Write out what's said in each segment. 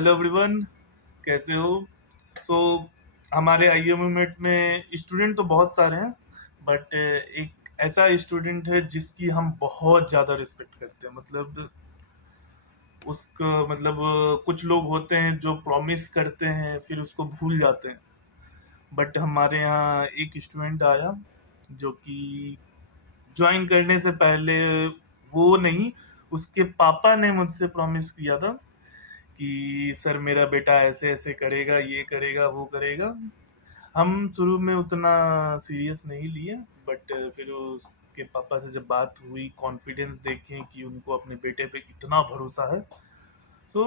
Hello everyone, कैसे हो? तो हमारे आईएमएमेट में स्टूडेंट तो बहुत सारे हैं, बट एक ऐसा स्टूडेंट है जिसकी हम बहुत ज़्यादा रिस्पेक्ट करते हैं। मतलब उसको कुछ लोग होते हैं जो प्रॉमिस करते हैं फिर उसको भूल जाते हैं। बट हमारे यहाँ एक स्टूडेंट आया जो कि ज्वाइन करने से पहले, वो नहीं, उसके पापा ने मुझसे प्रॉमिस किया था कि सर मेरा बेटा ऐसे ऐसे करेगा, ये करेगा, वो करेगा। हम शुरू में उतना सीरियस नहीं लिए, बट फिर उसके पापा से जब बात हुई, कॉन्फिडेंस देखें कि उनको अपने बेटे पे इतना भरोसा है, तो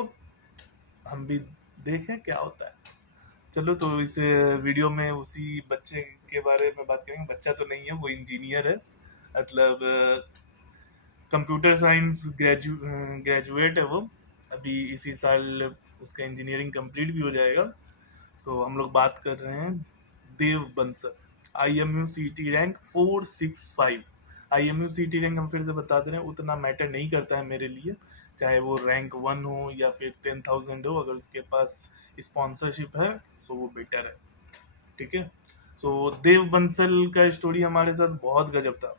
हम भी देखें क्या होता है। चलो, तो इस वीडियो में उसी बच्चे के बारे में बात करेंगे। बच्चा तो नहीं है, वो इंजीनियर है। मतलब कंप्यूटर साइंस ग्रेजुएट है वो। अभी इसी साल उसका इंजीनियरिंग कंप्लीट भी हो जाएगा। सो हम लोग बात कर रहे हैं Dev Bansal. IMU CT rank 465। IMU CT rank हम फिर से बता दे रहे हैं, उतना मैटर नहीं करता है मेरे लिए, चाहे वो रैंक 1 हो या फिर 10,000 हो। अगर उसके पास स्पॉन्सरशिप है सो वो बेटर है। ठीक है। सो देव बंसल का स्टोरी हमारे साथ बहुत गजब था।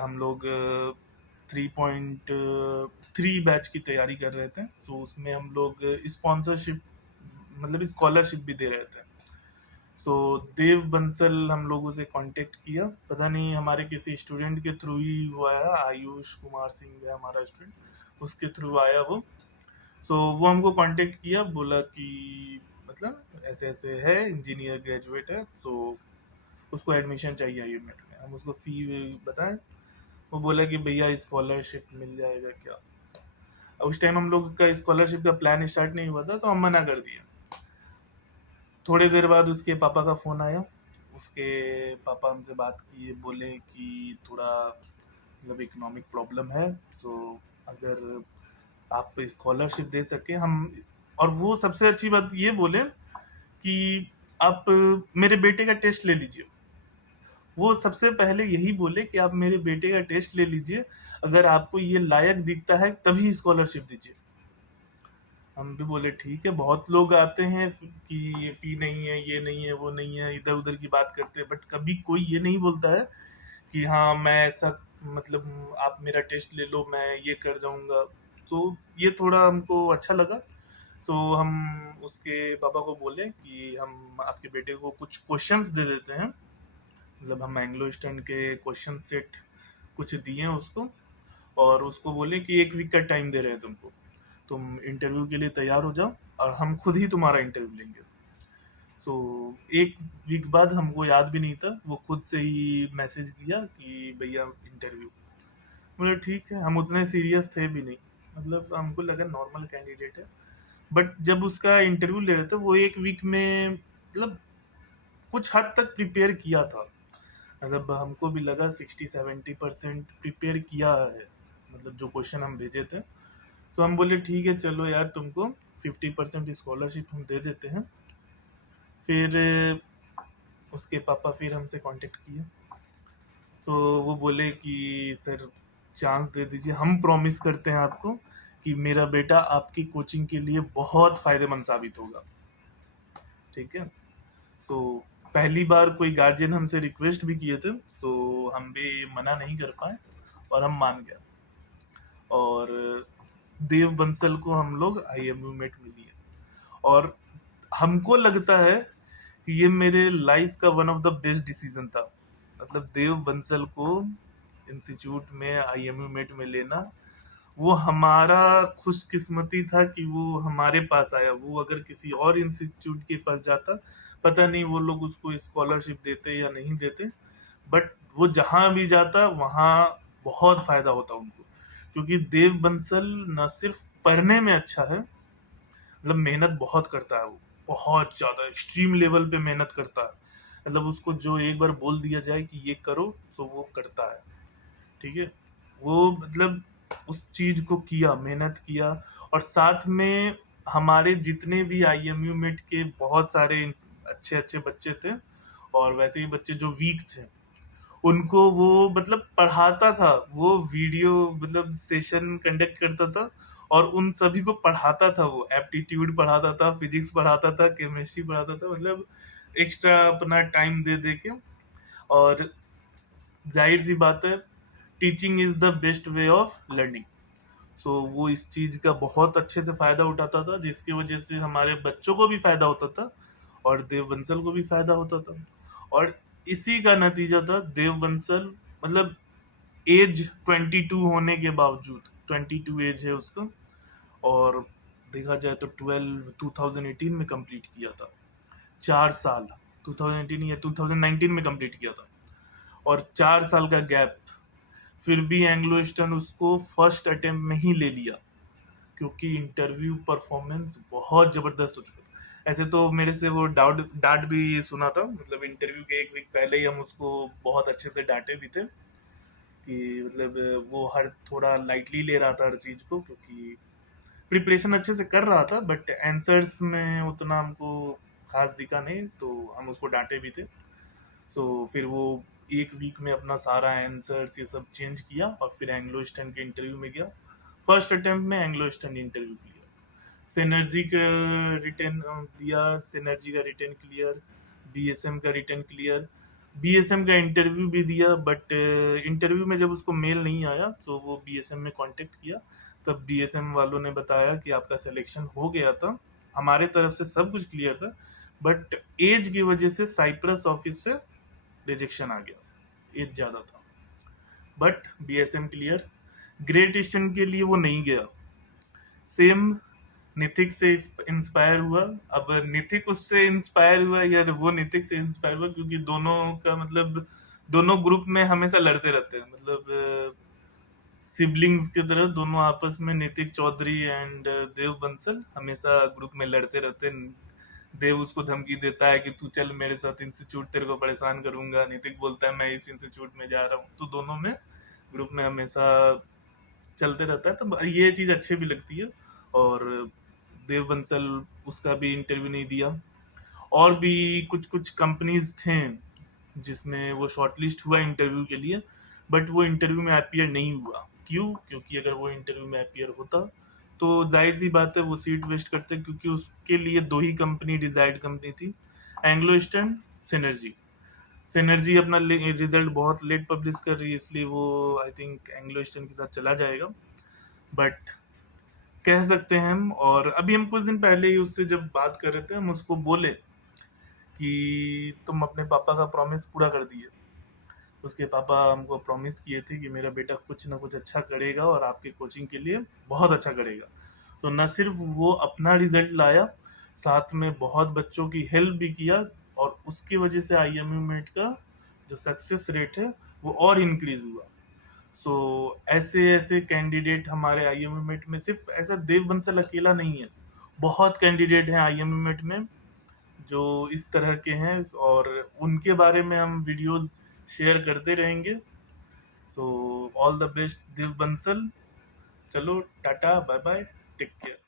हम लोग 3.3 बैच की तैयारी कर रहे थे। सो उसमें हम लोग स्पॉन्सरशिप, मतलब स्कॉलरशिप भी दे रहे थे। सो देव बंसल हम लोगों से कांटेक्ट किया, पता नहीं हमारे किसी स्टूडेंट के थ्रू ही हुआ है। आयुष कुमार सिंह है हमारा स्टूडेंट, उसके थ्रू आया वो। वो हमको कांटेक्ट किया, बोला कि मतलब ऐसे ऐसे है, इंजीनियर ग्रेजुएट है, उसको एडमिशन चाहिए यूमेट में। हम उसको फी बताएं। वो बोला कि भैया स्कॉलरशिप मिल जाएगा क्या। उस टाइम हम लोग का स्कॉलरशिप का प्लान स्टार्ट नहीं हुआ था, तो हम मना कर दिया। थोड़ी देर बाद उसके पापा का फ़ोन आया। उसके पापा हमसे बात किए, बोले कि थोड़ा मतलब इकोनॉमिक प्रॉब्लम है, सो अगर आप स्कॉलरशिप दे सके हम। और वो सबसे अच्छी बात ये बोले कि आप मेरे बेटे का टेस्ट ले लीजिए। वो सबसे पहले यही बोले कि आप मेरे बेटे का टेस्ट ले लीजिए, अगर आपको ये लायक दिखता है तभी स्कॉलरशिप दीजिए। हम भी बोले ठीक है। बहुत लोग आते हैं कि ये फी नहीं है, ये नहीं है, वो नहीं है, इधर उधर की बात करते हैं, बट कभी कोई ये नहीं बोलता है कि हाँ मैं ऐसा, मतलब आप मेरा टेस्ट ले लो, मैं ये कर जाऊंगा। तो ये थोड़ा हमको अच्छा लगा। हम उसके पापा को बोले कि हम आपके बेटे को कुछ क्वेश्चंस दे देते हैं। मतलब हम एंग्लो स्टैंड के क्वेश्चन सेट कुछ दिए उसको, और उसको बोले कि 1 वीक का टाइम दे रहे हैं तुमको, तुम इंटरव्यू के लिए तैयार हो जाओ और हम खुद ही तुम्हारा इंटरव्यू लेंगे। 1 वीक बाद, हमको याद भी नहीं था, वो खुद से ही मैसेज किया कि भैया इंटरव्यू। बोले ठीक है। हम उतने सीरियस थे भी नहीं, मतलब हमको लगा नॉर्मल कैंडिडेट है। बट जब उसका इंटरव्यू ले रहे थे, वो 1 वीक में मतलब कुछ हद तक प्रिपेयर किया था। मतलब हमको भी लगा 60-70% प्रिपेयर किया है, मतलब जो क्वेश्चन हम भेजे थे। तो हम बोले ठीक है, चलो यार तुमको 50% स्कॉलरशिप हम दे देते हैं। फिर उसके पापा फिर हमसे कांटेक्ट किए। वो बोले कि सर चांस दे दीजिए, हम प्रॉमिस करते हैं आपको कि मेरा बेटा आपकी कोचिंग के लिए बहुत फ़ायदेमंद साबित होगा। ठीक है। सो पहली बार कोई गार्जियन हमसे रिक्वेस्ट भी किए थे, हम भी मना नहीं कर पाए और हम मान गए। और देव बंसल को हम लोग IMU मेट में लिए। और हमको लगता है कि ये मेरे लाइफ का one of the best decision था। मतलब देव बंसल को इंस्टीट्यूट में IMU मेट में लेना, वो हमारा खुशकिस्मती था कि वो हमारे पास आया। वो अगर किसी और इंस्टीट्यूट के पास जाता, पता नहीं वो लोग उसको स्कॉलरशिप देते या नहीं देते। बट वो जहाँ भी जाता वहाँ बहुत फायदा होता उनको, क्योंकि देव बंसल न सिर्फ पढ़ने में अच्छा है, मतलब मेहनत बहुत करता है वो, बहुत ज़्यादा एक्सट्रीम लेवल पे मेहनत करता है। मतलब उसको जो एक बार बोल दिया जाए कि ये करो, तो वो करता है। ठीक है। वो मतलब उस चीज को किया, मेहनत किया। और साथ में हमारे जितने भी IMU मेट के बहुत सारे अच्छे अच्छे बच्चे थे, और वैसे ही बच्चे जो वीक थे, उनको वो मतलब पढ़ाता था। वो वीडियो मतलब सेशन कंडक्ट करता था, और उन सभी को पढ़ाता था, वो एप्टीट्यूड पढ़ाता था, फिजिक्स पढ़ाता था, केमिस्ट्री पढ़ाता था, मतलब एक्स्ट्रा अपना टाइम दे दे के। और जाहिर सी बात है, teaching is the best way of learning. So वो इस चीज का बहुत अच्छे से फायदा उठाता था, जिसकी वजह से हमारे बच्चों को भी फायदा होता था और देव बंसल को भी फायदा होता था। और इसी का नतीजा था देव बंसल, मतलब एज 22 होने के बावजूद, 22 एज है उसका, और देखा जाए तो 2018 में कंप्लीट किया था। 4 साल, 2018 या 2019 में कंप्लीट किया था, और 4 साल का गैप, फिर भी एंग्लो ईस्टर्न उसको फर्स्ट अटेम्प्ट में ही ले लिया, क्योंकि इंटरव्यू परफॉर्मेंस बहुत जबरदस्त हो चुका था। ऐसे तो मेरे से वो डांट भी सुना था, मतलब इंटरव्यू के 1 वीक पहले ही हम उसको बहुत अच्छे से डांटे भी थे कि मतलब वो हर थोड़ा लाइटली ले रहा था हर चीज को, क्योंकि प्रिपरेशन अच्छे से कर रहा था बट आंसर्स में उतना हमको खास दिखा नहीं, तो हम उसको डांटे भी थे। तो फिर वो 1 वीक में अपना सारा आंसर्स ये सब चेंज किया और फिर एंग्लो ईस्टर्न के इंटरव्यू में गया। फर्स्ट अटेम्प्ट में Anglo eastern interview clear, synergy का रिटर्न दिया, सिनर्जी का रिटर्न क्लियर, बीएसएम का रिटर्न क्लियर, बीएसएम का इंटरव्यू भी दिया, बट इंटरव्यू में जब उसको मेल नहीं आया तो वो बीएसएम में कांटेक्ट किया, तब बीएसएम वालों ने बताया कि आपका सिलेक्शन हो गया था, हमारे तरफ से सब कुछ क्लियर था, बट एज की वजह से साइप्रस ऑफिस से रिजेक्शन आ गया, एज ज़्यादा था। But BSM clear. Great eastern के लिए वो नहीं गया, सेम नितिक से इंस्पायर हुआ। अब नितिक उससे इंस्पायर हुआ या वो नितिक से इंस्पायर हुआ, क्योंकि दोनों का मतलब दोनों ग्रुप में हमेशा लड़ते रहते हैं, मतलब सिबलिंग्स की तरह दोनों आपस में, नितिक चौधरी एंड देव बंसल हमेशा ग्रुप में लड़ते रहते हैं। देव उसको धमकी देता है कि तू चल मेरे साथ इंस्टीट्यूट, तेरे को परेशान करूंगा। नितिक बोलता है मैं इस इंस्टीट्यूट में जा रहा हूँ, तो दोनों में ग्रुप में हमेशा चलते रहता है, तो ये चीज़ अच्छी भी लगती है। और देव बंसल उसका भी इंटरव्यू नहीं दिया। और भी कुछ कुछ कंपनीज थे जिसमें वो शॉर्टलिस्ट हुआ इंटरव्यू के लिए, बट वो इंटरव्यू में अपीयर नहीं हुआ। क्यों? क्योंकि अगर वो इंटरव्यू में अपीयर होता तो जाहिर सी बात है वो सीट वेस्ट करते, क्योंकि उसके लिए 2 ही कंपनी डिजाइड कंपनी थी, एंग्लो ईस्टर्न, सिनर्जी। सिनर्जी अपना रिजल्ट बहुत लेट पब्लिश कर रही है, इसलिए वो आई थिंक एंग्लो ईस्टर्न के साथ चला जाएगा, बट कह सकते हैं हम। और अभी हम कुछ दिन पहले ही उससे जब बात कर रहे थे, हम उसको बोले कि तुम अपने पापा का प्रॉमिस पूरा कर दिए। उसके पापा हमको प्रॉमिस किए थे कि मेरा बेटा कुछ ना कुछ अच्छा करेगा और आपके कोचिंग के लिए बहुत अच्छा करेगा। तो न सिर्फ वो अपना रिजल्ट लाया, साथ में बहुत बच्चों की हेल्प भी किया, और उसकी वजह से आईएमयू मेट का जो सक्सेस रेट है वो और इंक्रीज हुआ। सो ऐसे ऐसे कैंडिडेट हमारे आईएमयू मेट में, सिर्फ ऐसा देव बंसल अकेला नहीं है, बहुत कैंडिडेट हैं आईएमयू मेट में जो इस तरह के हैं, और उनके बारे में हम वीडियोस शेयर करते रहेंगे। So all the best Dev Bansal. चलो tata, bye bye, take care.